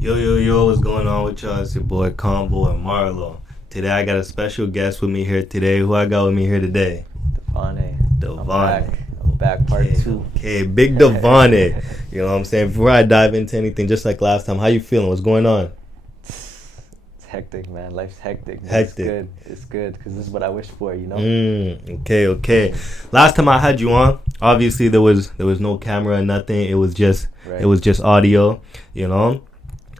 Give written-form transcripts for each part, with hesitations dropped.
Yo, what's going on with y'all? It's your boy Combo and Marlo. Today I got a special guest with me here today. Who I got with me here today? Davané. Davané. I'm back, part Okay, two. okay, big Davané. You know what I'm saying? Before I dive into anything, just like last time, how you feeling? What's going on? It's hectic, man. Life's hectic. But Hectic. It's good because this is what I wish for, you know? Okay. Last time I had you on, obviously there was no camera or nothing. It was just Right. it was just audio, you know.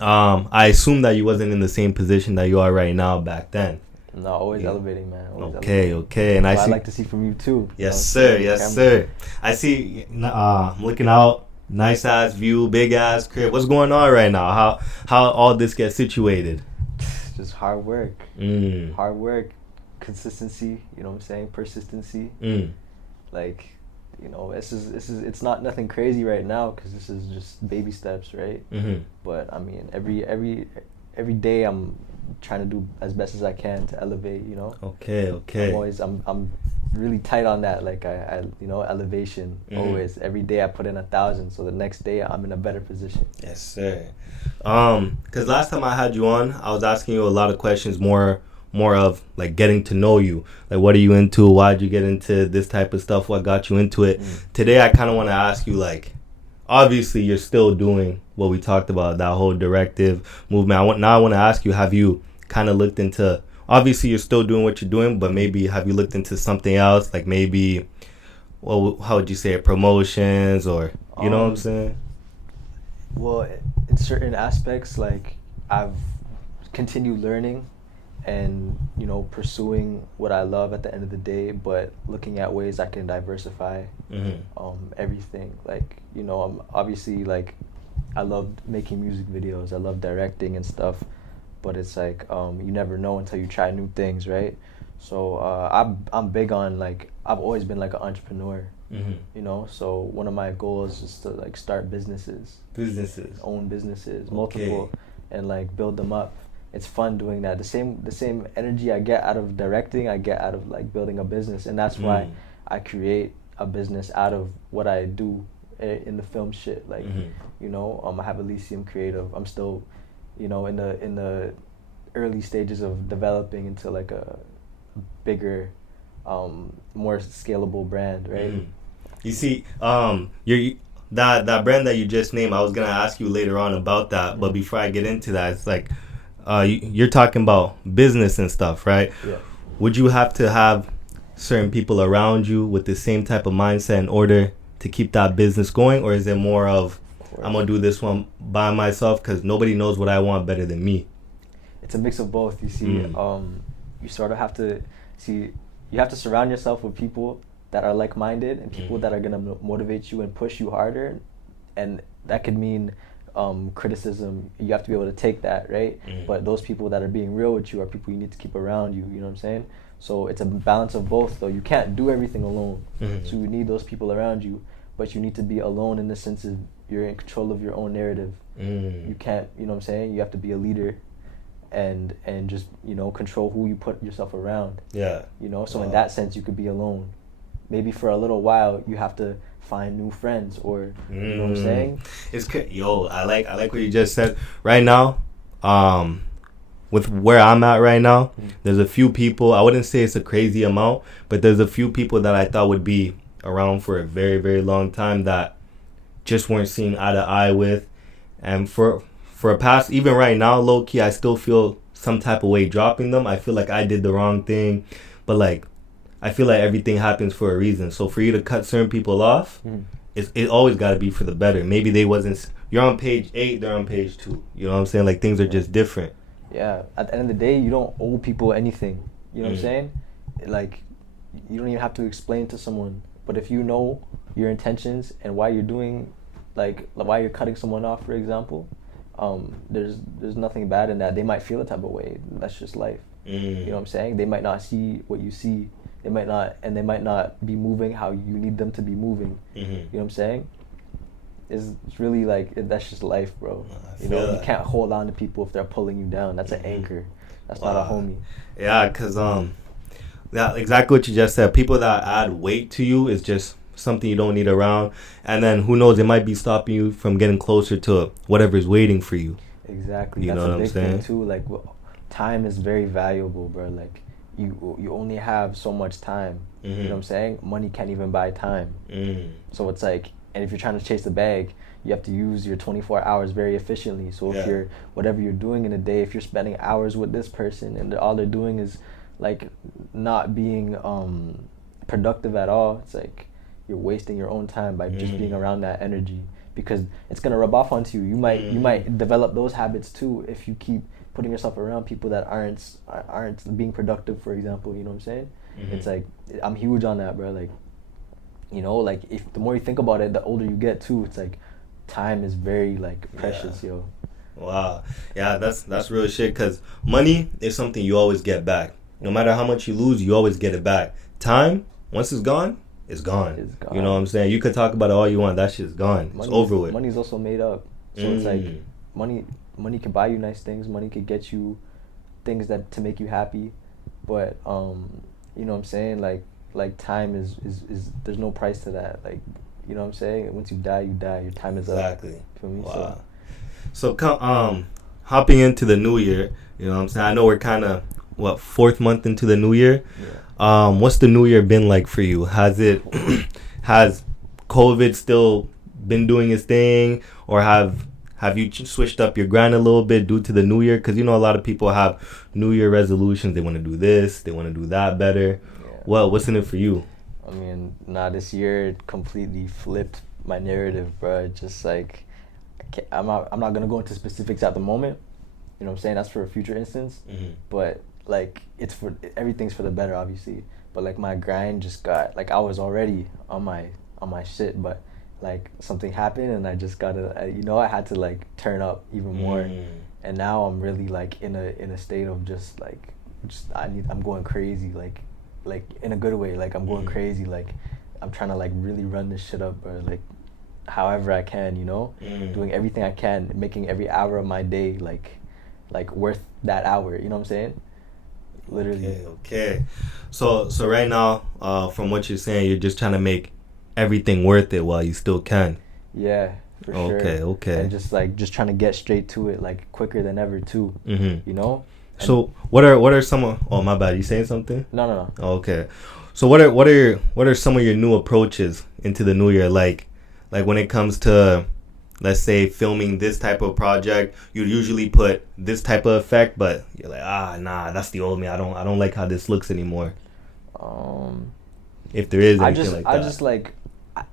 I assume that you wasn't in the same position that you are right now back then. No, always Yeah. elevating, man. Always Okay, elevating. and That's I what see. I like to see from you, too. Yes, sir. Yes, Camera. sir. I see. I'm looking out. Nice ass view, big ass crib. What's going on right now? How all this gets situated? Just hard work. Mm. Hard work, consistency, you know what I'm saying? Persistency. Mm. Like, it's not nothing crazy right now because this is just baby steps, right? Mm-hmm. But I mean, every day I'm trying to do as best as I can to elevate. You know. Okay. I'm really tight on that. Like I elevation. Mhm. Always every day I put in 1,000, so the next day I'm in a better position. Yes, sir. Cause last time I had you on, I was asking you a lot of questions, more of like getting to know you. Like, what are you into? Why'd you get into this type of stuff? What got you into it? Today, I kind of want to ask you, like, obviously you're still doing what we talked about, that whole directive movement. I want to ask you, have you kind of looked into? Obviously, you're still doing what you're doing, but maybe have you looked into something else? Like maybe, well, how would you say it? Promotions, or you know what I'm saying? Well, in certain aspects, like I've continued learning and pursuing what I love at the end of the day, but looking at ways I can diversify everything. Like I'm obviously like I love making music videos. I love directing and stuff, but it's like you never know until you try new things, right? So I'm big on like I've always been like an entrepreneur. So one of my goals is to like start own businesses, multiple, and like build them up. It's fun doing that. The same energy I get out of directing, I get out of like building a business, and that's why I create a business out of what I do in the film shit. Like I have Elysium Creative. I'm still in the early stages of developing into like a bigger more scalable brand, right? You see, you're that brand that you just named. I was gonna ask you later on about that, but before I get into that, it's like, you're talking about business and stuff, right? Yeah. Would you have to have certain people around you with the same type of mindset in order to keep that business going, or is it more of I'm gonna do this one by myself because nobody knows what I want better than me? It's a mix of both. You see, you sort of have to see. You have to surround yourself with people that are like-minded and people that are gonna motivate you and push you harder, and that could mean criticism. You have to be able to take that, right? But those people that are being real with you are people you need to keep around you. You know what I'm saying? So it's a balance of both, though. You can't do everything alone. So you need those people around you, but you need to be alone in the sense of you're in control of your own narrative. You can't, you know what I'm saying? You have to be a leader and just control who you put yourself around. Yeah. So in that sense you could be alone. Maybe for a little while you have to find new friends, or you know what I'm saying? I like what you just said. Right now, with where I'm at right now, there's a few people. I wouldn't say it's a crazy amount, but there's a few people that I thought would be around for a very, very long time that just weren't seeing eye to eye with, and for a past, even right now, low key, I still feel some type of way dropping them. I feel like I did the wrong thing, but like I feel like everything happens for a reason. So for you to cut certain people off, it always got to be for the better. Maybe they wasn't. You're on page 8, they're on page 2. You know what I'm saying? Like things are just different. Yeah. At the end of the day, you don't owe people anything. You know what I'm saying? Like you don't even have to explain to someone. But if you know your intentions and why you're doing, like why you're cutting someone off, for example, there's nothing bad in that. They might feel a type of way. That's just life. You know what I'm saying? They might not see what you see. They might not be moving how you need them to be moving. You know what I'm saying? It's really like that's just life, bro. You can't hold on to people if they're pulling you down. That's an anchor. That's not a homie. Yeah, cause yeah, exactly what you just said. People that add weight to you is just something you don't need around, and then who knows, it might be stopping you from getting closer to whatever is waiting for you. Exactly. You That's know a what I'm big thing saying? too. Like, time is very valuable, bro. Like, you only have so much time. You know what I'm saying? Money can't even buy time. So it's like, and if you're trying to chase the bag, you have to use your 24 hours very efficiently. So if Yeah. you're whatever you're doing in a day, if you're spending hours with this person and all they're doing is like not being productive at all, it's like you're wasting your own time by just being around that energy, because it's gonna rub off onto you. You might develop those habits too if you keep putting yourself around people that aren't being productive, for example. You know what I'm saying? It's like, I'm huge on that, bro. Like, you know, like, if the more you think about it, the older you get too. It's like time is very like precious, yo. Wow. Yeah, that's real shit, because money is something you always get back. No matter how much you lose, you always get it back. Time, once it's gone, it's gone. It's gone. You know what I'm saying? You could talk about it all you want. That shit's gone. It's over with. Money's also made up. So it's like money can buy you nice things. Money can get you things that to make you happy, but you know what I'm saying? Like time is there's no price to that. Like, you know what I'm saying? Once you die, you die. Your time is up. Exactly. Feel me? Wow. So hopping into the new year, you know what I'm saying? I know we're kind of, fourth month into the new year. Yeah. What's the new year been like for you? Has COVID still been doing its thing, or have you switched up your grind a little bit due to the new year? Because, you know, a lot of people have new year resolutions. They want to do this, they want to do that better. Yeah. Well, what's in it for you? I mean, this year it completely flipped my narrative, bro. Just like, I'm not gonna go into specifics at the moment. You know what I'm saying? That's for a future instance. But like, everything's for the better, obviously. But like, my grind just got, like, I was already on my shit, but like, something happened and I just gotta, I had to like turn up even more. And now I'm really like in a state of just I'm going crazy, like in a good way. Like, I'm going crazy, like I'm trying to like really run this shit up, or like however I can, you know, doing everything I can, making every hour of my day like worth that hour. You know what I'm saying? Literally. Okay. So right now, from what you're saying, you're just trying to make everything worth it while you still can. Yeah, for sure. Okay. And just trying to get straight to it, like quicker than ever too. You know. So what are some of? Oh, my bad. You saying something? No. Okay. So what are some of your new approaches into the new year? Like when it comes to, let's say, filming this type of project, you usually put this type of effect, but you're like, nah, that's the old me. I don't like how this looks anymore. If there is anything like that. I just like,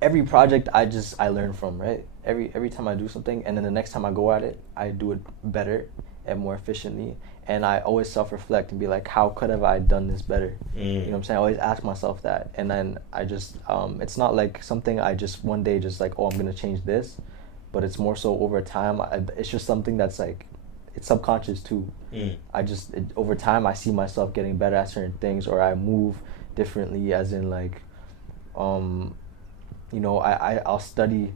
every project I learn from, right? Every time I do something, and then the next time I go at it, I do it better and more efficiently. And I always self-reflect and be like, how could have I done this better? You know what I'm saying? I always ask myself that. And then I just, it's not like something I just one day just like, oh, I'm going to change this. But it's more so over time. It's just something that's like, it's subconscious too. Over time, I see myself getting better at certain things, or I move differently, as in like, you know, I'll study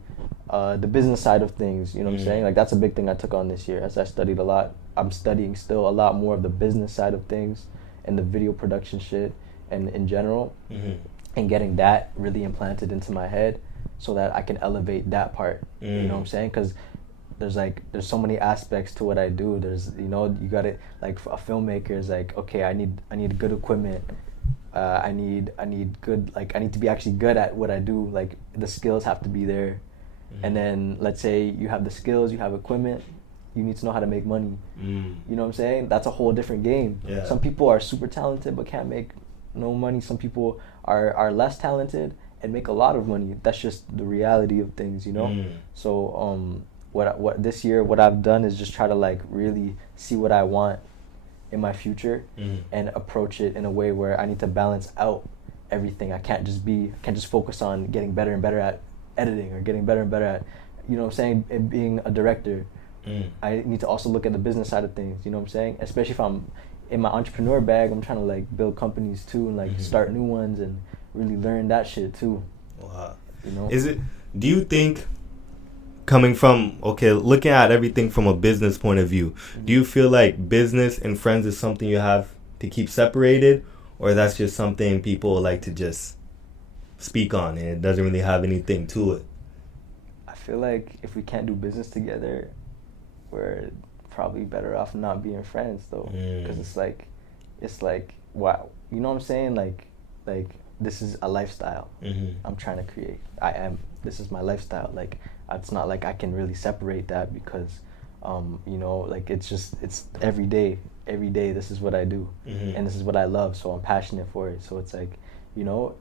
the business side of things. You know what I'm saying? Like, that's a big thing I took on this year. As I studied a lot, I'm studying still a lot more of the business side of things and the video production shit and in general, and getting that really implanted into my head so that I can elevate that part. You know what I'm saying? Because there's so many aspects to what I do. There's, you know, you got it, like, a filmmaker is like, okay, I need good equipment. I need good, like, I need to be actually good at what I do. Like, the skills have to be there. And then let's say you have the skills, you have equipment, you need to know how to make money. You know what I'm saying? That's a whole different game. Yeah. Some people are super talented but can't make no money. Some people are less talented and make a lot of money. That's just the reality of things, you know? So what this year, what I've done is just try to like really see what I want in my future and approach it in a way where I need to balance out everything. I can't just focus on getting better and better at editing, or getting better and better at, you know what I'm saying, and being a director. I need to also look at the business side of things, you know what I'm saying? Especially if I'm in my entrepreneur bag, I'm trying to like build companies too, and like start new ones and really learn that shit too. Wow. You know? Do you think, coming from, looking at everything from a business point of view, do you feel like business and friends is something you have to keep separated, or that's just something people like to just speak on and it doesn't really have anything to it? I feel like if we can't do business together, probably better off not being friends though, because it's like wow, you know what I'm saying? Like this is a lifestyle I'm trying to create. This is my lifestyle. Like it's not like I can really separate that because you know, like it's every day this is what I do, and this is what I love, so I'm passionate for it. So it's like, you know,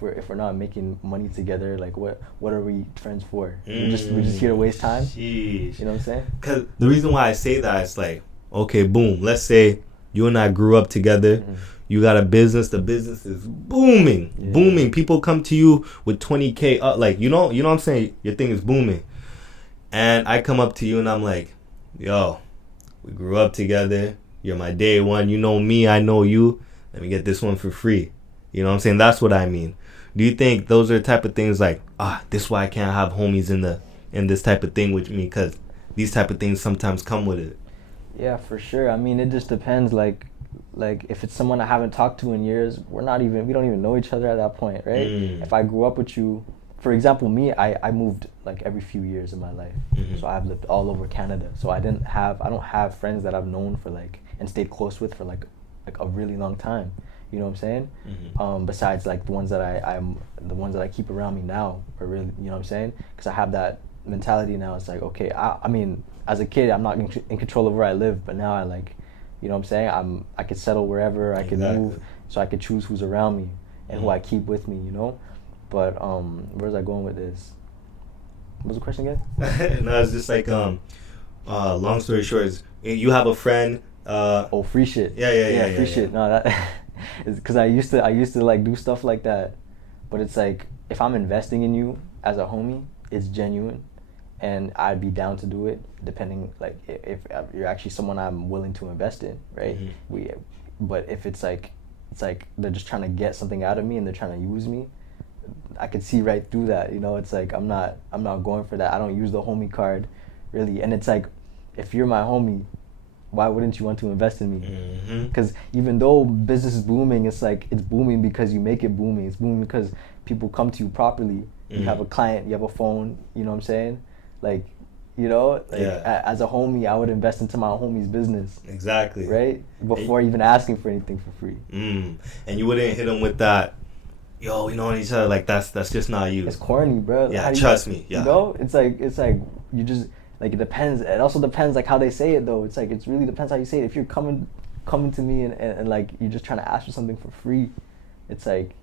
if we're not making money together, like what are we friends for? We're just here to waste time. Sheesh. You know what I'm saying? Because the reason why I say that is like, okay, boom, let's say you and I grew up together. You got a business. The business is booming, booming. People come to you with 20K up, like, you know what I'm saying? Your thing is booming. And I come up to you and I'm like, yo, we grew up together. You're my day one. You know me, I know you. Let me get this one for free. You know what I'm saying? That's what I mean. Do you think those are the type of things like, this is why I can't have homies in this type of thing with me, because these type of things sometimes come with it? Yeah, for sure. I mean, it just depends. Like if it's someone I haven't talked to in years, we don't even know each other at that point, right? If I grew up with you, for example, me, I moved like every few years in my life. So I've lived all over Canada. So I don't have friends that I've known for like and stayed close with for like a really long time. You know what I'm saying? Besides like the ones that I keep around me now are really, you know what I'm saying? Because I have that mentality now. It's like, okay, I mean, as a kid, I'm not in control of where I live, but now I like, you know what I'm saying? I could settle wherever, I could move, so I could choose who's around me and who I keep with me, you know? But where's I going with this? What was the question again? No, it's just like long story short, is you have a friend. Free shit. Yeah, free shit. No, that is because I used to like do stuff like that, but it's like if I'm investing in you as a homie, it's genuine, and I'd be down to do it depending like if you're actually someone I'm willing to invest in, right? But if it's like they're just trying to get something out of me and they're trying to use me, I could see right through that. You know, it's like I'm not going for that. I don't use the homie card, really. And it's like, if you're my homie, why wouldn't you want to invest in me? Because even though business is booming, it's like it's booming because you make it booming. It's booming because people come to you properly. You have a client, you have a phone. You know what I'm saying? Like, you know, like as a homie, I would invest into my homie's business. Exactly. Right? Before even asking for anything for free. And you wouldn't hit them with that, yo, we know each other. Like that's just not you. It's corny, bro. Yeah, trust me. Yeah. You know, it's like you just like, it depends. It also depends like how they say it though. It's like it really depends how you say it. If you're coming to me and like you're just trying to ask for something for free, it's like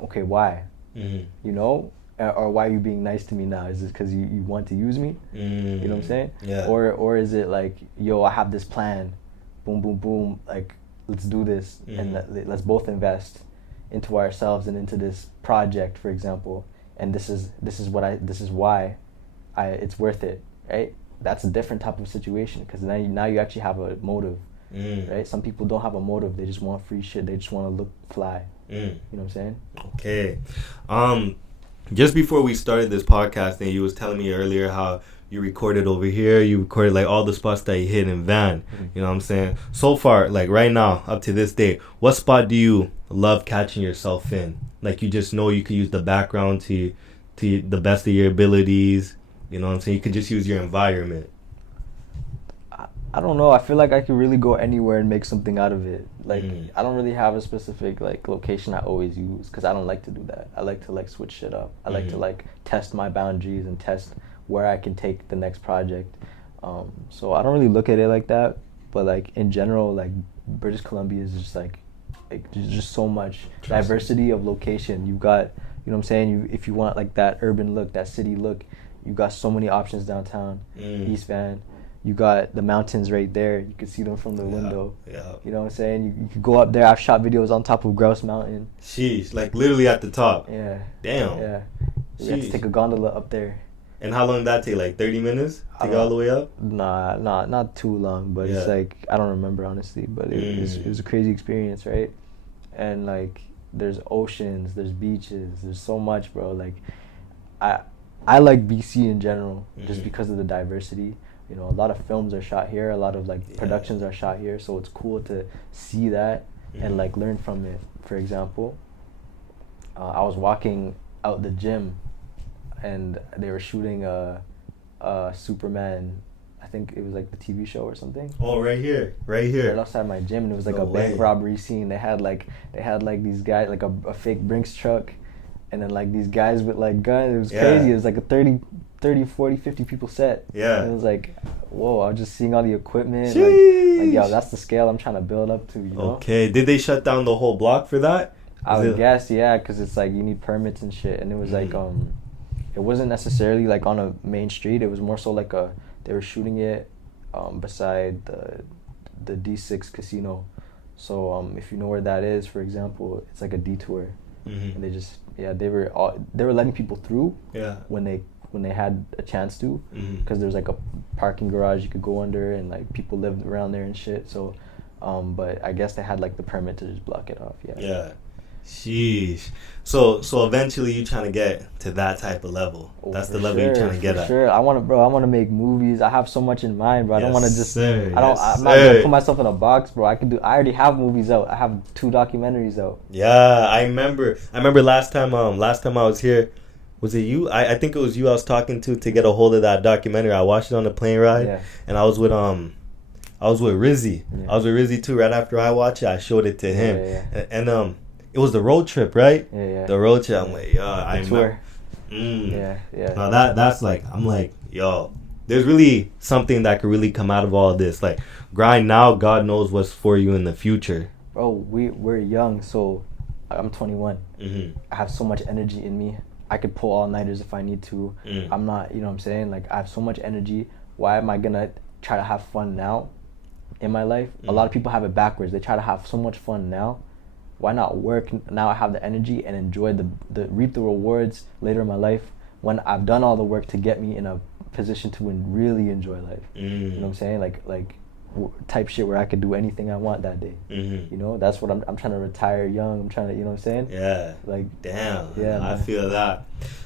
okay, why? You know, or why are you being nice to me now? Is this because you want to use me? You know what I'm saying? Yeah. Or is it like, yo, I have this plan, boom, boom, boom, like let's do this and let's both invest into ourselves and into this project, for example, and this is why it's worth it, right? That's a different type of situation, because now you actually have a motive, right? Some people don't have a motive; they just want free shit. They just want to look fly. You know what I'm saying? Okay. Just before we started this podcast, and you was telling me earlier how you recorded over here, you recorded like all the spots that you hit in Van. You know what I'm saying? So far, like right now, up to this day, what spot do you love catching yourself in? Like you just know you could use the background to the best of your abilities. You know what I'm saying? You could just use your environment. I don't know. I feel like I could really go anywhere and make something out of it. Like I don't really have a specific like location I always use, because I don't like to do that. I like to like switch shit up. I like to like test my boundaries and test where I can take the next project. So I don't really look at it like that. But like in general, like British Columbia is just like there's just so much diversity of location. You've got, you know what I'm saying? If you want like that urban look, that city look, you got so many options downtown, East Van. You got the mountains right there. You can see them from the window. Yeah. You know what I'm saying? You could go up there. I've shot videos on top of Grouse Mountain. Sheesh, like literally at the top. Yeah. Damn. Yeah. You have to take a gondola up there. And how long did that take? Like 30 minutes to go all the way up? Nah, not too long. But it's like, I don't remember honestly. But it was a crazy experience, right? And like, there's oceans, there's beaches, there's so much, bro. Like, I like BC in general just because of the diversity. You know, a lot of films are shot here, a lot of like productions are shot here, so it's cool to see that and like learn from it. For example, I was walking out the gym and they were shooting a Superman I think it was like the TV show or something. Oh, right here. Right outside my gym, and it was like No a bank way. robbery scene. They had like these guys, like a fake Brinks truck, and then like these guys with like guns. It was crazy. It was like a 30, 40, 50 people set. Yeah. And it was like, whoa, I was just seeing all the equipment. Sheesh. Like, yo, that's the scale I'm trying to build up to, you know? Okay. Did they shut down the whole block for that? I would guess, yeah, because it's like you need permits and shit. And it was like, it wasn't necessarily like on a main street. It was more so like they were shooting it beside the D6 casino. So if you know where that is, for example, it's like a detour. And they just, they were letting people through when they had a chance to, because there's like a parking garage you could go under, and like people lived around there and shit. So but I guess they had like the permit to just block it off. Sheesh. So eventually you trying to get to that type of level. That's the level you're trying to get at. Sure. I want to make movies. I have so much in mind, bro. I don't want to just I'm not gonna put myself in a box, bro. I already have movies out. I have 2 documentaries out. Yeah, I remember last time I was here, was it you? I think it was you I was talking to get a hold of that documentary. I watched it on the plane ride, and I was with Rizzy. I was with Rizzy too. Right after I watched it, I showed it to him. And it was the road trip, right? The road trip. I'm like, I remember. Now that's like, I'm like, yo, there's really something that could really come out of all this. Like, grind now, God knows what's for you in the future. Bro, we're young, so I'm 21. I have so much energy in me. I could pull all-nighters if I need to. I'm not, you know what I'm saying? Like, I have so much energy. Why am I gonna try to have fun now in my life? A lot of people have it backwards. They try to have so much fun now. Why not work now? I have the energy and enjoy the reap the rewards later in my life when I've done all the work to get me in a position to really enjoy life. You know what I'm saying? Like type shit where I could do anything I want that day. You know, that's what I'm trying to retire young. I'm trying to, you know what I'm saying? Yeah. Like, damn. Yeah, I man. feel that.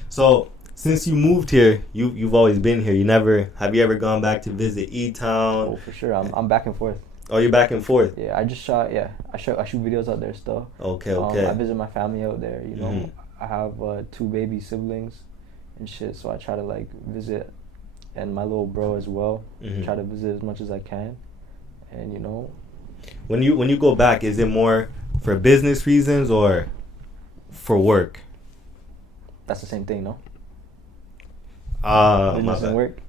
So since you moved here, you've always been here. Have you ever gone back to visit E-Town? Oh, for sure. I'm back and forth. Oh, you're back and forth? Yeah, I just shot. Yeah, I shoot videos out there still. Okay. I visit my family out there. You know, I have 2 baby siblings and shit. So I try to like visit, and my little bro as well. Try to visit as much as I can, and you know. When you go back, is it more for business reasons or for work? That's the same thing, no? Business and work.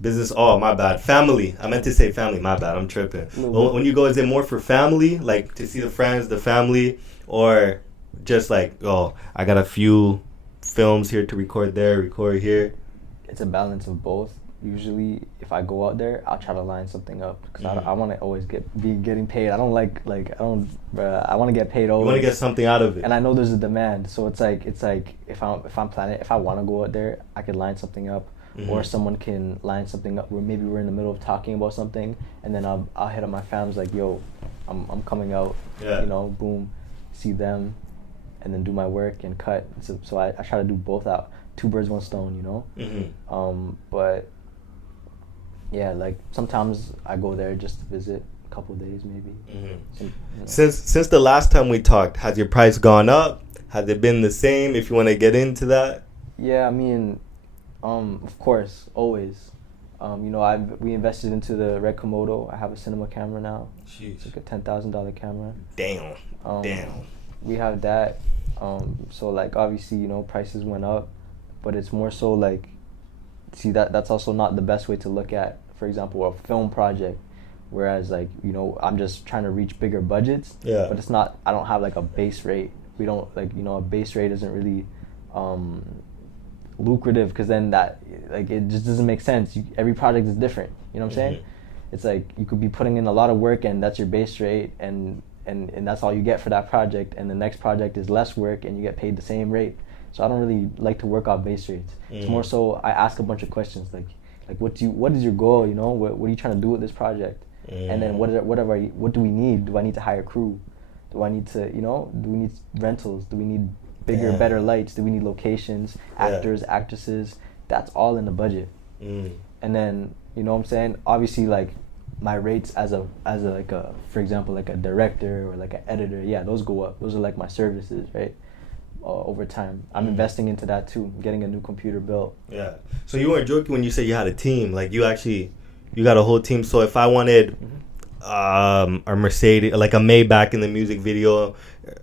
Business, oh my bad. Family. I meant to say family, my bad. I'm tripping. When you go, is it more for family, like to see the friends, the family, or just like, oh, I got a few films here to record there, record here? It's a balance of both. Usually, if I go out there, I'll try to line something up because I want to always be getting paid. I don't I want to get paid always. You want to get something out of it, and I know there's a demand. So it's like if I'm planning, if I want to go out there, I could line something up. Or someone can line something up where maybe we're in the middle of talking about something, and then I'll hit up my fams like, yo, I'm coming out, you know, boom, see them, and then do my work and cut. So I try to do both out, 2 birds, 1 stone, you know. But yeah, like sometimes I go there just to visit a couple of days maybe. So, you know. Since the last time we talked, has your price gone up? Has it been the same? If you want to get into that. Yeah, I mean. Of course, always. You know, we invested into the Red Komodo. I have a cinema camera now. Jeez. It's like a $10,000 camera. Damn. We have that. So like obviously, you know, prices went up, but it's more so like, see that's also not the best way to look at, for example, a film project. Whereas like, you know, I'm just trying to reach bigger budgets. Yeah. But it's not. I don't have like a base rate. We don't like, you know, a base rate isn't really. Lucrative because then that like it just doesn't make sense. Every project is different, you know what I'm saying? It's like you could be putting in a lot of work and that's your base rate and that's all you get for that project, and the next project is less work and you get paid the same rate. So I don't really like to work off base rates. It's more so I ask a bunch of questions like what is your goal, you know? What are you trying to do with this project? And then what do we need? Do I need to hire crew? Do I need to, you know, do we need rentals? Do we need bigger, better lights? Do we need locations, actors, actresses? That's all in the budget. And then, you know what I'm saying? Obviously, like, my rates as a like a, for example, like a director or like an editor, yeah, those go up. Those are like my services, right? Over time. I'm investing into that too, getting a new computer built. Yeah. So you weren't joking when you said you had a team. Like, you You got a whole team. So if I wanted a Mercedes, like a Maybach in the music video,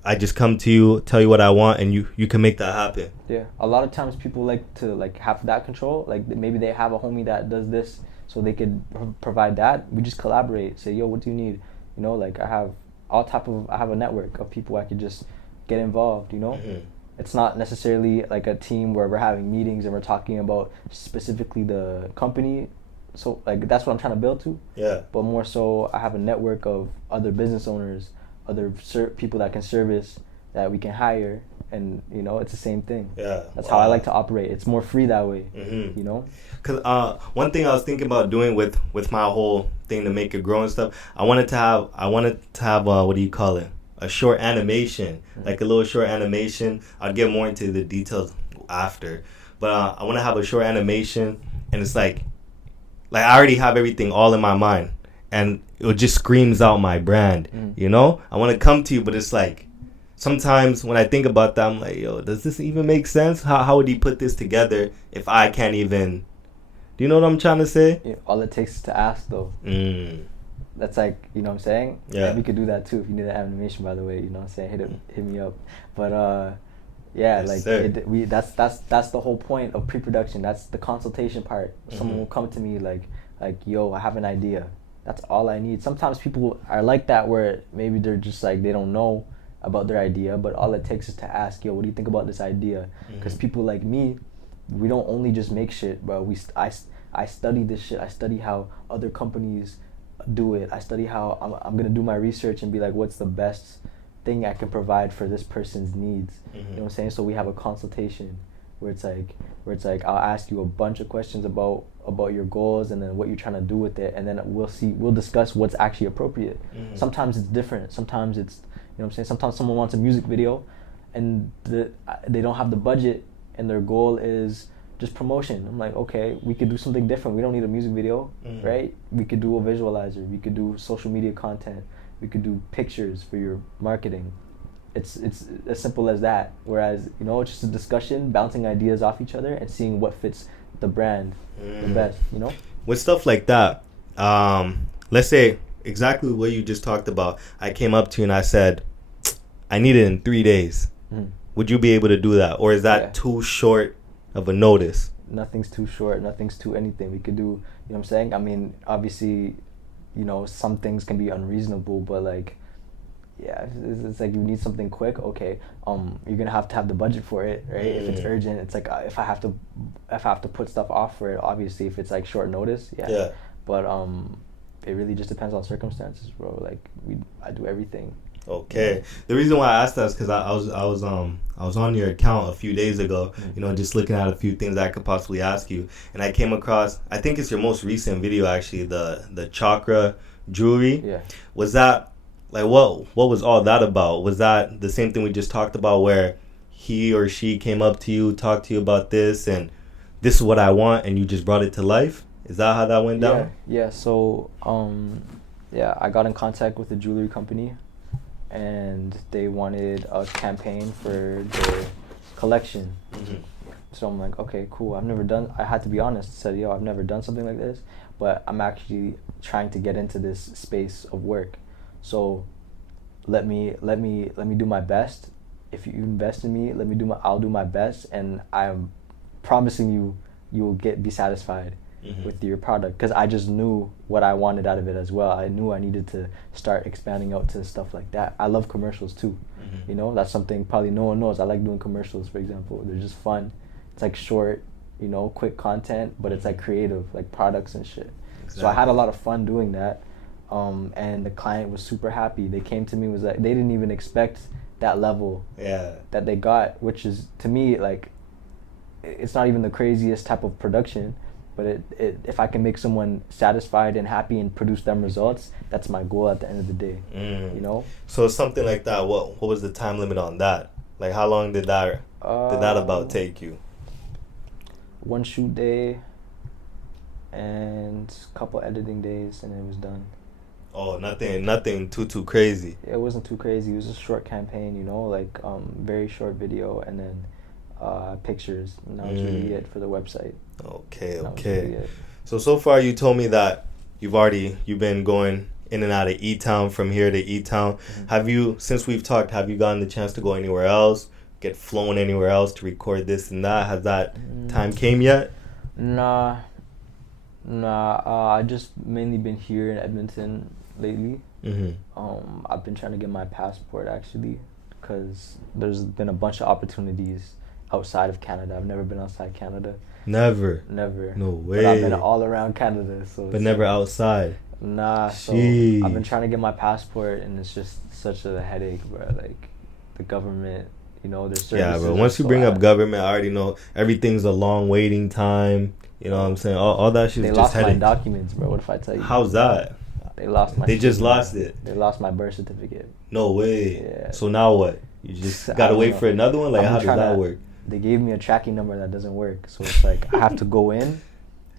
I just come to you, tell you what I want, and you can make that happen. Yeah, a lot of times people like to like have that control. Like maybe they have a homie that does this, so they could provide that. We just collaborate. Say, yo, what do you need? You know, like I have a network of people I could just get involved. You know, it's not necessarily like a team where we're having meetings and we're talking about specifically the company. So like that's what I'm trying to build to. Yeah. But more so, I have a network of other business owners, other people that can service that we can hire, and you know it's the same thing. Yeah. That's how I like to operate. It's more free that way. You know. Cause one thing I was thinking about doing with my whole thing to make it grow and stuff, I wanted to have what do you call it? A short animation, like a little short animation. I'll get more into the details after, but I want to have a short animation, and it's like I already have everything all in my mind, and it just screams out my brand. You know, I want to come to you, but it's like sometimes when I think about that, I'm like, yo, does this even make sense? How would he put this together if I can't even? Do you know what I'm trying to say? Yeah, all it takes is to ask, though. That's like, you know what I'm saying? Yeah. And we could do that too if you need an animation, by the way. You know what I'm saying? Hit me up. But yeah, yes, like that's the whole point of pre-production. That's the consultation part. Someone will come to me like yo, I have an idea. That's all I need. Sometimes people are like that where maybe they're just like they don't know about their idea, but all it takes is to ask, yo, what do you think about this idea? Because people like me, we don't only just make shit, bro. I study this shit. I study how other companies do it. I study how I'm gonna do my research and be like, what's the best thing I can provide for this person's needs? You know what I'm saying? So we have a consultation where it's like I'll ask you a bunch of questions about your goals and then what you're trying to do with it, and then we'll discuss what's actually appropriate. Sometimes it's different. Sometimes it's, you know what I'm saying? Sometimes someone wants a music video and they don't have the budget and their goal is just promotion. I'm like, okay, we could do something different. We don't need a music video, right? We could do a visualizer. We could do social media content. We could do pictures for your marketing. It's as simple as that. Whereas, you know, it's just a discussion, bouncing ideas off each other and seeing what fits the brand the best, you know? With stuff like that, let's say exactly what you just talked about. I came up to you and I said, I need it in 3 days. Would you be able to do that? Or is that too short of a notice? Nothing's too short. Nothing's too anything. We could do, you know what I'm saying? I mean, obviously, you know, some things can be unreasonable, but like, yeah, it's like you need something quick. Okay, you're gonna have to have the budget for it, right? If it's urgent, it's like if I have to put stuff off for it. Obviously, if it's like short notice, yeah. But it really just depends on circumstances, bro. Like I do everything. Okay. Yeah. The reason why I asked that is because I was on your account a few days ago, you know, just looking at a few things I could possibly ask you, and I came across, I think it's your most recent video actually, the chakra jewelry. Yeah. Was that like what was all that about? Was that the same thing we just talked about where he or she came up to you, talked to you about this, and this is what I want, and you just brought it to life? Is that how that went down? Yeah. So I got in contact with a jewelry company, and they wanted a campaign for their collection. So I'm like, okay, cool. I had to be honest, said, yo, I've never done something like this, but I'm actually trying to get into this space of work. So let me do my best. If you invest in me, I'll do my best, and I'm promising you will be satisfied with your product, because I just knew what I wanted out of it as well. I knew I needed to start expanding out to stuff like that. I love commercials too. You know, that's something probably no one knows. I like doing commercials, for example. They're just fun. It's like short, you know, quick content, but it's like creative, like products and shit. Exactly. So I had a lot of fun doing that. And the client was super happy. They came to me, was like, they didn't even expect that level that they got, which is, to me, like, it's not even the craziest type of production, but it if I can make someone satisfied and happy and produce them results, that's my goal at the end of the day. You know? So something like that, what was the time limit on that? Like, how long did that about take you? 1 shoot day and a couple editing days, and it was done. Oh, nothing too crazy. It wasn't too crazy. It was a short campaign, you know, like very short video, and then pictures. And that was really it for the website. Okay. Really so far you told me that you've been going in and out of E-Town, from here to E-Town. Mm-hmm. Since we've talked, have you gotten the chance to go anywhere else, get flown anywhere else to record this and that? Has that time came yet? Nah. I just mainly been here in Edmonton lately. I've been trying to get my passport actually, because there's been a bunch of opportunities outside of Canada. I've never been outside Canada. Never. No way. But I've been all around Canada, so. But never outside. Nah. So Jeez. I've been trying to get my passport, and it's just such a headache, bro. Like, the government, there's services. Yeah, bro. Once you bring up government, I already know everything's a long waiting time. You know what I'm saying? All that shit's just headache. They lost my documents, bro. What if I tell you? How's that? They lost my. They just lost it. They lost my birth certificate. No way. Yeah. So now what? You just gotta wait for another one? Like, how does that work? They gave me a tracking number that doesn't work. So it's like I have to go in,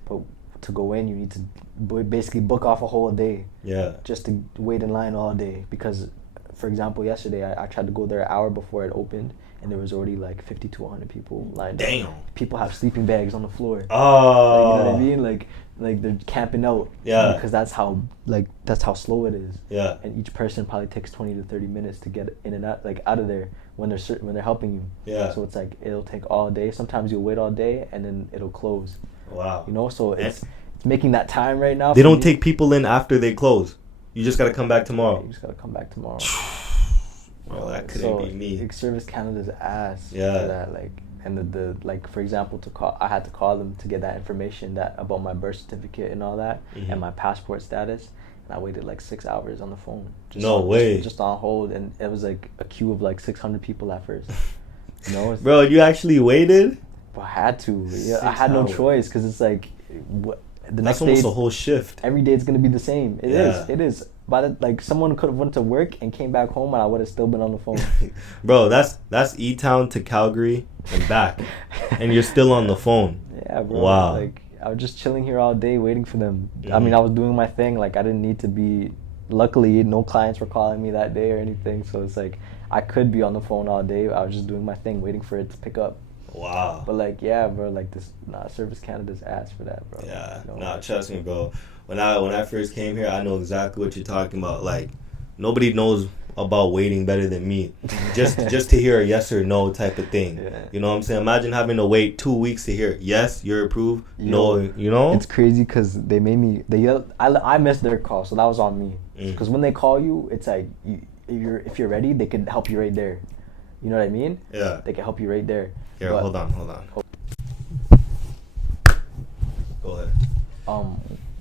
but to go in you need to basically book off a whole day. Yeah. Just to wait in line all day, because, for example, yesterday I tried to go there an hour before it opened, and there was already like 50 to 100 people lined up. Damn. People have sleeping bags on the floor. Oh. Like, you know what I mean? Like they're camping out. Yeah. Because that's how slow it is. Yeah. And each person probably takes 20 to 30 minutes to get in and out, out of there when they're helping you. Yeah. So it's like it'll take all day. Sometimes you'll wait all day and then it'll close. Wow. So it's making that time right now. They don't take people in after they close. You just gotta come back tomorrow. Yeah, you just gotta come back tomorrow. Well, that couldn't be me. Like, Service Canada's ass. Yeah. For that, and the for example, I had to call them to get that information about my birth certificate and all that, and my passport status, and I waited 6 hours on the phone. Just on hold, and it was a queue of 600 people at first. Bro, you actually waited? I had to. Yeah, I had no choice, because it's that's almost a whole shift. Every day it's gonna be the same. It is. Someone could have went to work and came back home, and I would have still been on the phone. Bro, that's E-Town to Calgary and back, and you're still on the phone. Yeah, bro. Wow. I was just chilling here all day waiting for them. I mean, I was doing my thing. I didn't need to be. Luckily, no clients were calling me that day or anything, so it's I could be on the phone all day. I was just doing my thing, waiting for it to pick up. Wow. But yeah, bro, Service Canada's ass for that, bro. Yeah. Trust me, bro. When I first came here, I know exactly what you're talking about. Nobody knows about waiting better than me. Just to hear a yes or no type of thing. Yeah. You know what I'm saying? Imagine having to wait 2 weeks to hear yes, you're approved. No, you know? It's crazy because they made me. I missed their call, so that was on me. Because when they call you, it's if you're ready, they can help you right there. You know what I mean? Yeah. They can help you right there. Here, hold on. Go ahead.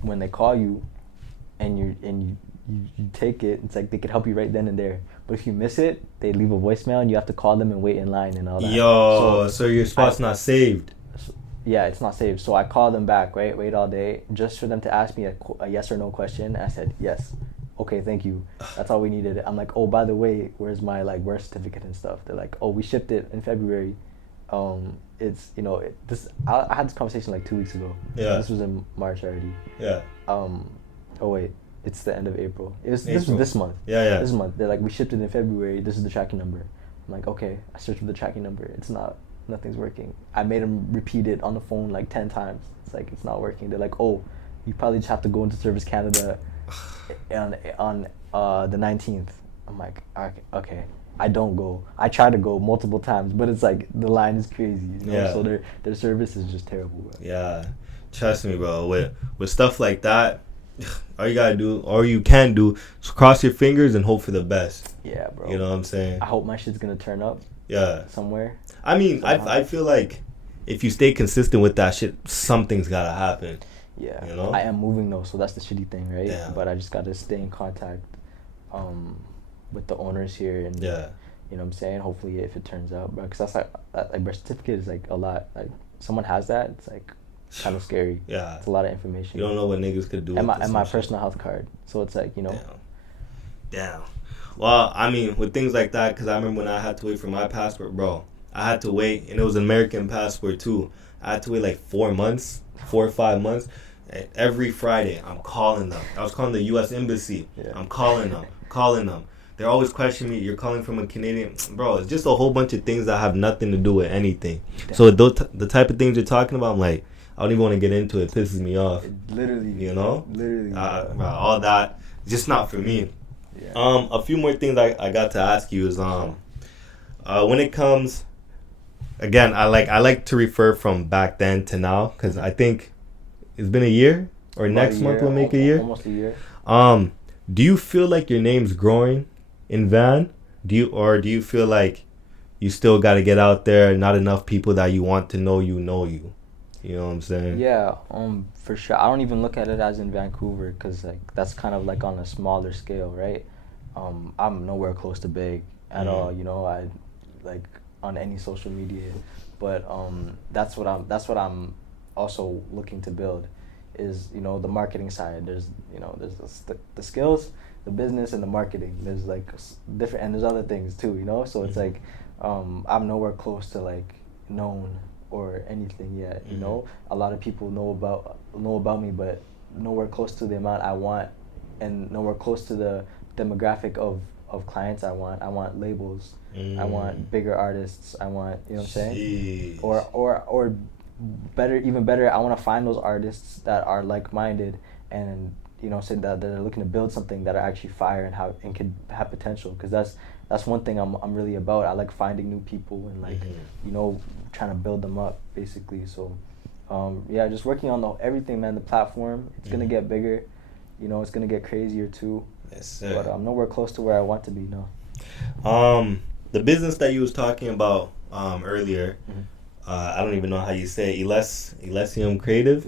When they call you, and you take it, it's they could help you right then and there. But if you miss it, they leave a voicemail, and you have to call them and wait in line and all that. Yo, so your spot's not saved. Yeah, it's not saved. So I called them back, right? Wait all day, just for them to ask me a yes or no question. I said yes. Okay, thank you. That's all we needed. I'm oh, by the way, where's my birth certificate and stuff? They're oh, we shipped it in February. It's I had this conversation 2 weeks ago. Yeah. This was in March already. Yeah. Oh wait, it's the end of April. This was this month. Yeah. This month. They're we shipped it in February. This is the tracking number. I'm okay. I searched for the tracking number. It's not. Nothing's working. I made them repeat it on the phone 10 times. It's it's not working. They're oh, you probably just have to go into Service Canada on the 19th. I'm okay. I don't go. I try to go multiple times, but it's the line is crazy. Yeah. So their service is just terrible, bro. Yeah. Trust me, bro. With stuff like that, all you gotta do, or you can do, is cross your fingers and hope for the best. Yeah, bro. You know what I'm saying? I hope my shit's gonna turn up. Yeah. Somewhere. I mean, I feel if you stay consistent with that shit, something's gotta happen. Yeah. You know? I am moving though, so that's the shitty thing, right? Damn. But I just gotta stay in contact with the owners here, and yeah. You know what I'm saying? Hopefully if it turns out, bro, because that's birth certificate is a lot. Someone has that, it's kind of scary. Yeah. It's a lot of information. You don't know what niggas could do. And my personal health card. So it's Damn. Well, I mean, with things like that, because I remember when I had to wait for my passport, bro. I had to wait, and it was an American passport too. I had to wait 4 months, 4 or 5 months. And every Friday, I'm calling them. I was calling the U.S. Embassy. Yeah. I'm calling them. They're always questioning me. You're calling from a Canadian, bro. It's just a whole bunch of things that have nothing to do with anything. Damn. So the type of things you're talking about, I don't even want to get into it. It pisses me off. Literally. You know? Literally. All that, just not for me. Yeah. A few more things I got to ask you is when it comes, again, I like to refer from back then to now, because I think it's been a year, or About next month will make a year. Almost a year. Do you feel like your name's growing in Van? Do you feel like you still got to get out there? Not enough people that you want to know you know you. You know what I'm saying? Yeah, for sure. I don't even look at it as in Vancouver, because like that's kind of like on a smaller scale, right? I'm nowhere close to big at all. You know, I like on any social media, but that's what I'm also looking to build, is, you know, the marketing side. There's the skills, the business, and the marketing. There's like different, and there's other things too, you know. So it's like I'm nowhere close to like known or anything yet, you know. A lot of people know about me, but nowhere close to the amount I want, and nowhere close to the demographic of clients I want. I want labels. I want bigger artists. I want, you know what I'm saying? Or better, even better, I want to find those artists that are like-minded, and, you know, say that they're looking to build something that are actually fire and can have potential, because that's one thing I'm really about. I like finding new people and like you know, trying to build them up basically. So yeah, just working on everything, man. The platform, it's gonna get bigger, you know, it's gonna get crazier too. Yes, sir. But I'm nowhere close to where I want to be now. The business that you was talking about earlier, I don't even know how you say it. Elysium Creative?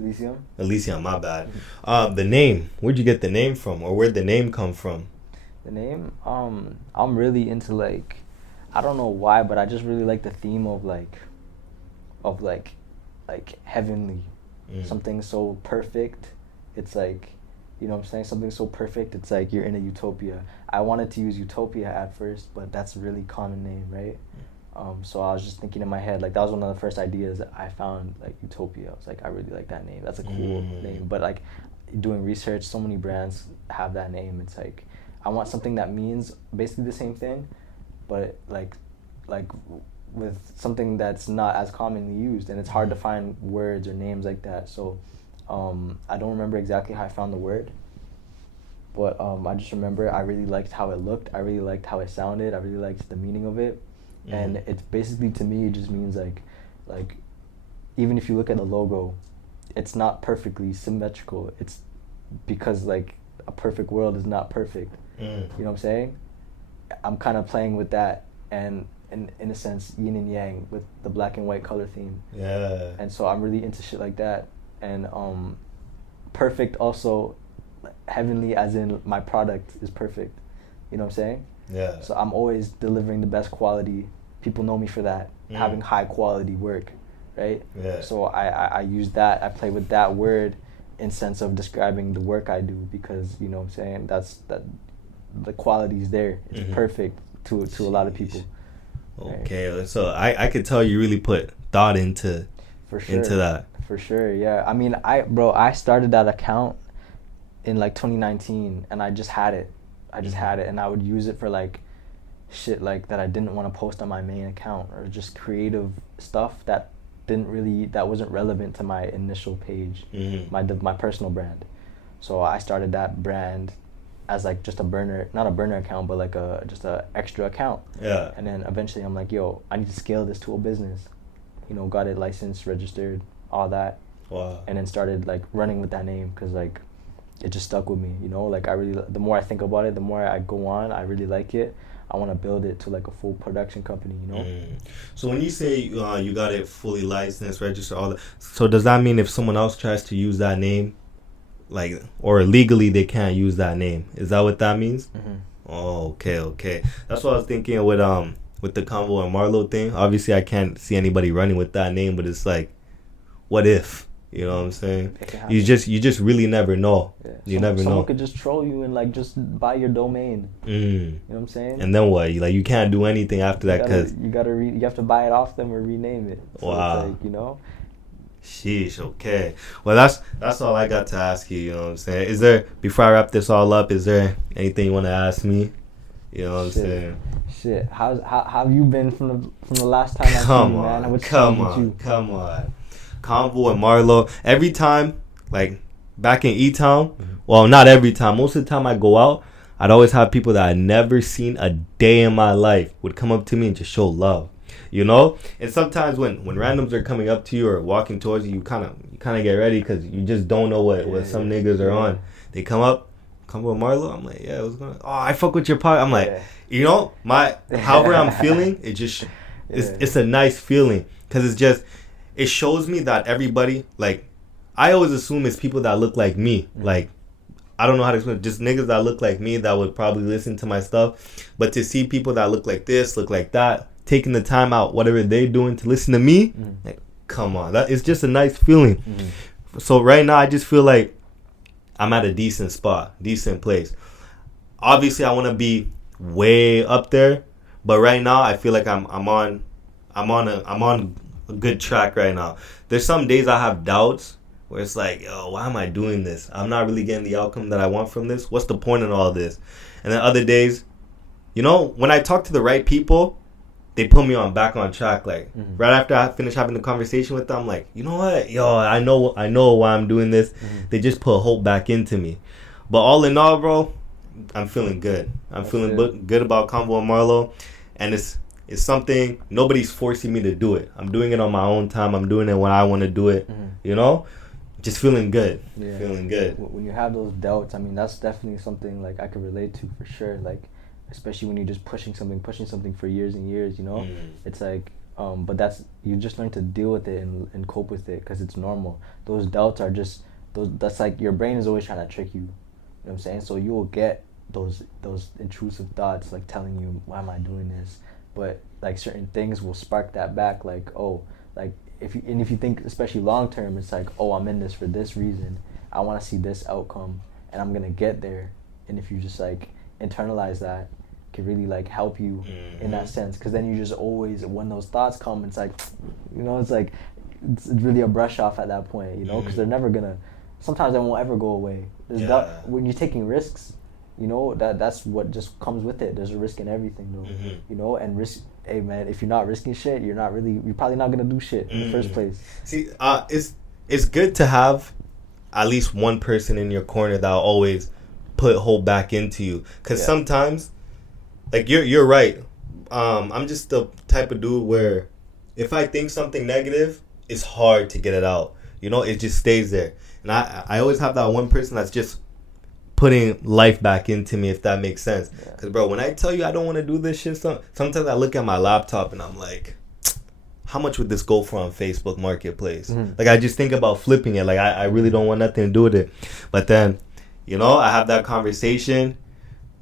Elysium, my bad. The name, where'd you get the name from, or where'd the name come from? The name, I'm really into, like, I don't know why, but I just really like the theme of heavenly, something so perfect. It's like, you know what I'm saying, something so perfect, it's like you're in a utopia. I wanted to use Utopia at first, but that's a really common name, right? So I was just thinking in my head, like, that was one of the first ideas that I found, like, Utopia. I was like, I really like that name. That's a cool name. But, like, doing research, so many brands have that name. It's like, I want something that means basically the same thing, but, like with something that's not as commonly used. And it's hard to find words or names like that. So I don't remember exactly how I found the word, but I just remember I really liked how it looked. I really liked how it sounded. I really liked the meaning of it. And it's basically, to me, it just means like even if you look at the logo, it's not perfectly symmetrical. It's because, like, a perfect world is not perfect. You know what I'm saying? I'm kind of playing with that, and in a sense, yin and yang with the black and white color theme. Yeah. And so I'm really into shit like that. And perfect also, heavenly, as in my product is perfect. You know what I'm saying? Yeah. So I'm always delivering the best quality. People know me for that, having high quality work, right? Yeah. So I use that. I play with that word in sense of describing the work I do, because, you know what I'm saying, that the quality is there. It's perfect to a lot of people. Okay, right? So I could tell you really put thought into that. For sure, yeah. I mean, I started that account in like 2019, and I just had it. And I would use it for like shit like that I didn't want to post on my main account, or just creative stuff that wasn't relevant to my initial page, my personal brand. So I started that brand as like just not a burner account, but like just a extra account. Yeah. And then eventually I'm like, yo, I need to scale this to a business. You know, got it licensed, registered, all that. Wow. And then started like running with that name, because like it just stuck with me, you know. Like the more I think about it, the more I go on. I really like it. I want to build it to like a full production company, you know. So when you say you got it fully licensed, registered, all that, so does that mean if someone else tries to use that name, like, or legally they can't use that name? Is that what that means? Oh, okay. That's what I was thinking with the Convo and Marlo thing. Obviously, I can't see anybody running with that name, but it's like, what if? You know what I'm saying? You just really never know. Yeah. Someone could just troll you and like just buy your domain. You know what I'm saying? And then what? You can't do anything after that, because you have to buy it off them or rename it. So wow. It's like, you know. Sheesh. Okay. Well, that's all I got to ask you. You know what I'm saying? Is there, before I wrap this all up, is there anything you want to ask me? You know what I'm saying? Shit. How have you been from the last time I seen you, man? Come on. Convo and Marlo, every time, like back in E-Town, well, not every time, most of the time I go out, I'd always have people that I'd never seen a day in my life would come up to me and just show love, you know? And sometimes when randoms are coming up to you or walking towards you, you kind of get ready because you just don't know what some niggas are on. They come up with Marlo, I'm like, yeah, what's going on? Oh, I fuck with your pod. I'm like, you know, however I'm feeling, it just, it's a nice feeling because it's just, it shows me that everybody, like, I always assume it's people that look like me. Like, I don't know how to explain it. Just niggas that look like me that would probably listen to my stuff. But to see people that look like this, look like that, taking the time out, whatever they doing to listen to me, like, come on. It's just a nice feeling. So right now, I just feel like I'm at a decent spot, decent place. Obviously, I want to be way up there. But right now, I feel like I'm on a good track right now. There's some days I have doubts where it's like, yo, why am I doing this? I'm not really getting the outcome that I want from this. What's the point in all this? And then other days, you know, when I talk to the right people, they put me back on track. Like right after I finish having the conversation with them, I'm like, you know what? Yo, I know why I'm doing this. They just put hope back into me. But all in all, bro, I'm feeling good. I'm feeling good about Convo and Marlo. And it's something, nobody's forcing me to do it. I'm doing it on my own time. I'm doing it when I want to do it. You know? Just feeling good. Yeah. Feeling good. When you have those doubts, I mean, that's definitely something, like, I could relate to for sure. Like, especially when you're just pushing something for years and years, you know? It's like, but you just learn to deal with it and cope with it because it's normal. Those doubts are just, that's like, your brain is always trying to trick you. You know what I'm saying? So you will get those intrusive thoughts, like, telling you, why am I doing this? But, like, certain things will spark that back, like, oh, like, if you think, especially long term, it's like, oh, I'm in this for this reason. I want to see this outcome, and I'm gonna get there. And if you just, like, internalize that, it can really, like, help you in that sense. Because then you just always, when those thoughts come, it's like, you know, it's like, it's really a brush off at that point, you know, because they're never gonna. Sometimes they won't ever go away. When you're taking risks, you know, that's what just comes with it. There's a risk in everything, though. You know, and risk. Hey man, if you're not risking shit, you're probably not gonna do shit in the first place. See, it's good to have at least one person in your corner that'll always put hope back into you. Cause sometimes, like you're right. I'm just the type of dude where if I think something negative, it's hard to get it out. You know, it just stays there. And I always have that one person that's just putting life back into me, if that makes sense. Because, bro, when I tell you I don't want to do this shit, sometimes I look at my laptop and I'm like, how much would this go for on Facebook Marketplace? Like, I just think about flipping it. Like, I really don't want nothing to do with it. But then, you know, I have that conversation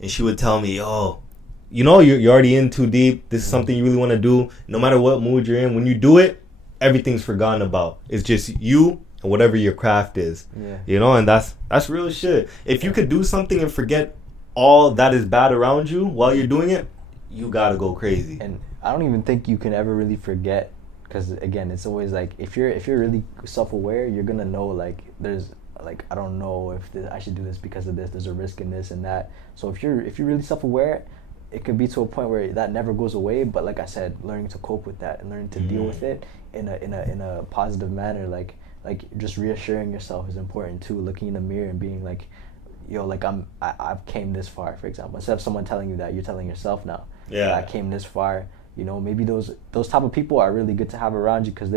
and she would tell me, yo, you know, you're already in too deep. This is something you really want to do. No matter what mood you're in, when you do it, everything's forgotten about. It's just you and whatever your craft is, you know, and that's real shit. If you could do something and forget all that is bad around you while you're doing it, you gotta go crazy. And I don't even think you can ever really forget, because again, it's always like, if you're really self-aware, you're gonna know, like, there's, like, I don't know if I should do this because of this. There's a risk in this and that. So if you're really self-aware, it could be to a point where that never goes away. But like I said, learning to cope with that and learning to deal with it in a positive manner, like just reassuring yourself is important too. Looking in the mirror and being like, yo, like I've came this far, for example. Instead of someone telling you that, you're telling yourself now. Yeah, I came this far. You know, maybe those type of people are really good to have around you, because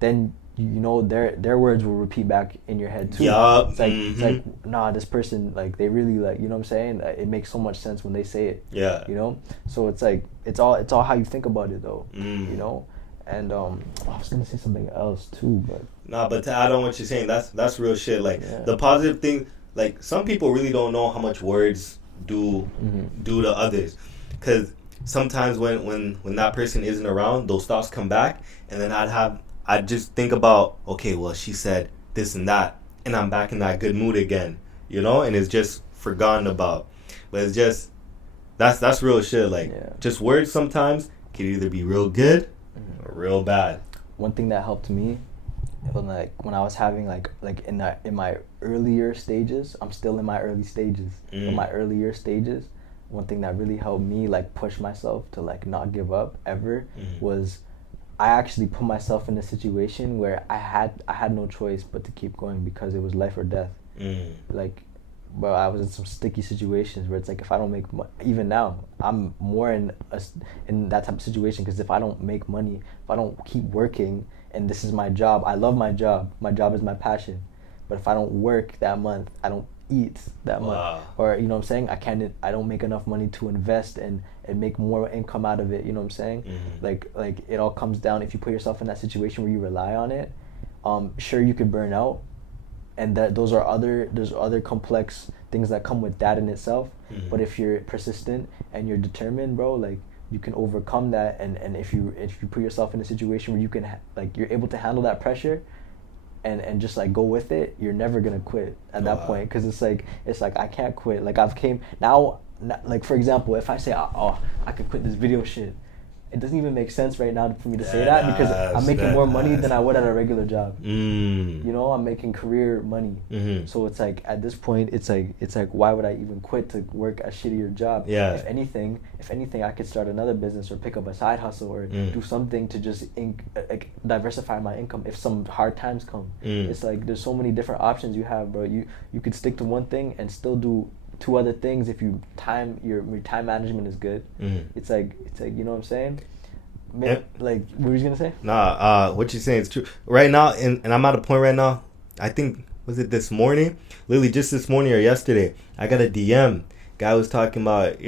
then you know their words will repeat back in your head too. Yeah. It's like nah, this person, like, they really, like, you know what I'm saying? It makes so much sense when they say it. Yeah. You know, so it's like it's all how you think about it though. You know. And I was gonna say something else too, but but to add on what you're saying, that's real shit. Like the positive thing, like, some people really don't know how much words do to others, because sometimes when that person isn't around, those thoughts come back, and then I'd just think about, okay, well, she said this and that, and I'm back in that good mood again, you know, and it's just forgotten about. But it's just that's real shit. Like just words sometimes can either be real good or real bad. One thing that helped me, when I was having like in my earlier stages, I'm still in my early stages. In my earlier stages, one thing that really helped me, like, push myself to, like, not give up ever was I actually put myself in a situation where I had no choice but to keep going because it was life or death. Like, but I was in some sticky situations where it's like if I don't make even now I'm more in that type of situation, because if I don't make money, if I don't keep working, and this is my job, I love my job is my passion, but if I don't work that month, I don't eat that month, or you know what I'm saying, I don't make enough money to invest and make more income out of it, you know what I'm saying. Like it all comes down, if you put yourself in that situation where you rely on it, sure, you could burn out, and there's other complex things that come with that in itself. But if you're persistent and you're determined, bro, like you can overcome that, and if you put yourself in a situation where you can you're able to handle that pressure and just like go with it, you're never gonna quit at that point, because it's like I can't quit. Like I've came now, like for example, if I say I could quit this video shit, it doesn't even make sense right now for me to say that, because I'm making more money than I would at a regular job. You know, I'm making career money. So it's like at this point, it's like why would I even quit to work a shittier job? If anything, I could start another business or pick up a side hustle or do something to just diversify my income if some hard times come. It's like there's so many different options you have, bro. You could stick to one thing and still do two other things if your time management is good. It's like you know what I'm saying. Like what were you gonna say? What you're saying is true right now, and I'm at a point right now. I think was it this morning, literally just this morning or yesterday, I got a DM. Guy was talking about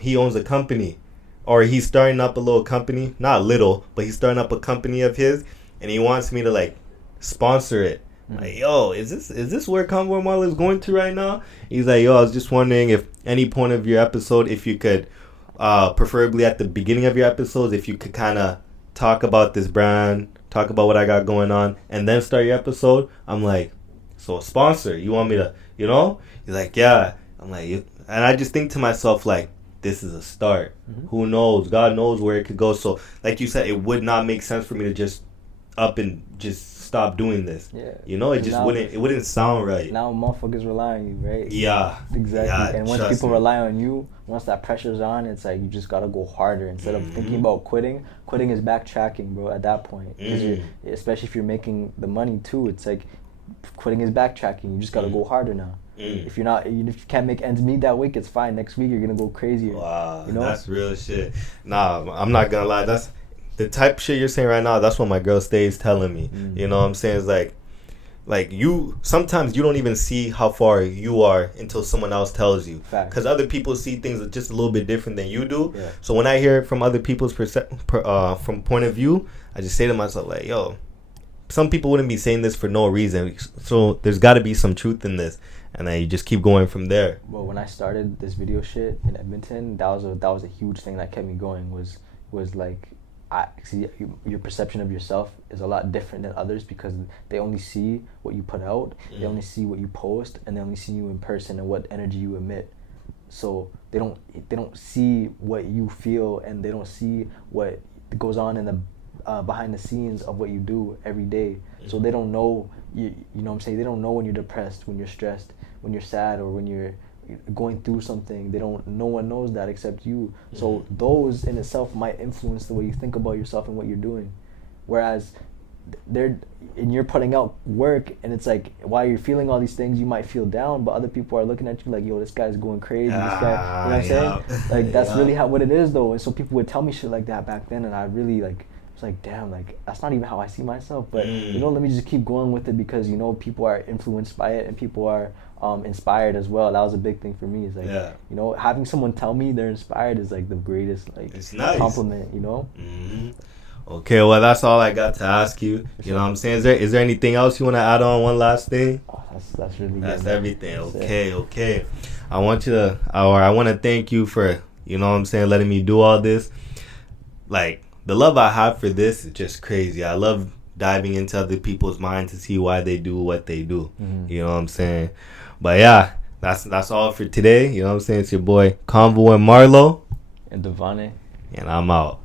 he owns a company, or he's starting up a little company, not little, but he's starting up a company of his, and he wants me to like sponsor it. Like, yo, is this where Convo Marlo is going to right now? He's like, yo, I was just wondering if any point of your episode, if you could, preferably at the beginning of your episodes, if you could kind of talk about this brand, talk about what I got going on, and then start your episode. I'm like, so a sponsor, you want me to, you know? He's like, yeah. I'm like, and I just think to myself, like, this is a start. Who knows? God knows where it could go. So, like you said, it would not make sense for me to just up and just stop doing this. You know, it just wouldn't sound right. Now motherfuckers rely on you, right? Yeah. Exactly. Yeah, and once people rely on you, once that pressure's on, it's like you just gotta go harder instead of thinking about quitting. Quitting is backtracking, bro, at that point. Especially if you're making the money too, it's like quitting is backtracking. You just gotta go harder now. If you can't make ends meet that week, it's fine. Next week you're gonna go crazier. Wow, you know? That's real shit. Nah, I'm not gonna lie. That's the type of shit you're saying right now. That's what my girl stays telling me. You know what I'm saying? It's like you sometimes you don't even see how far you are until someone else tells you, because other people see things just a little bit different than you do. So when I hear it from other people's from point of view, I just say to myself, like, yo, some people wouldn't be saying this for no reason, so there's got to be some truth in this, and then you just keep going from there. Well, when I started this video shit in Edmonton, that was a huge thing that kept me going. Was like, I see your perception of yourself is a lot different than others, because they only see what you put out, they only see what you post, and they only see you in person and what energy you emit. So they don't see what you feel, and they don't see what goes on in the behind the scenes of what you do every day. So they don't know you know what I'm saying, they don't know when you're depressed, when you're stressed, when you're sad, or when you're going through something. No one knows that except you. So those in itself might influence the way you think about yourself and what you're doing, whereas you're putting out work, and it's like while you're feeling all these things, you might feel down, but other people are looking at you like, yo, this guy's going crazy. This guy, you know what I'm saying? Like that's really what it is though. And so people would tell me shit like that back then, and I really it's like, damn, like that's not even how I see myself. But you know, let me just keep going with it, because you know people are influenced by it, and people are inspired as well. That was a big thing for me. It's like, you know, having someone tell me they're inspired is like the greatest compliment, you know. Okay, well, that's all I got to ask you. You know what I'm saying? Is there anything else you want to add on? One last thing? That's really good. That's everything. Okay. I want to thank you for, you know what I'm saying, letting me do all this. Like, the love I have for this is just crazy. I love diving into other people's minds to see why they do what they do. You know what I'm saying? But yeah, that's all for today. You know what I'm saying? It's your boy Convo and Marlo. And Davané. And I'm out.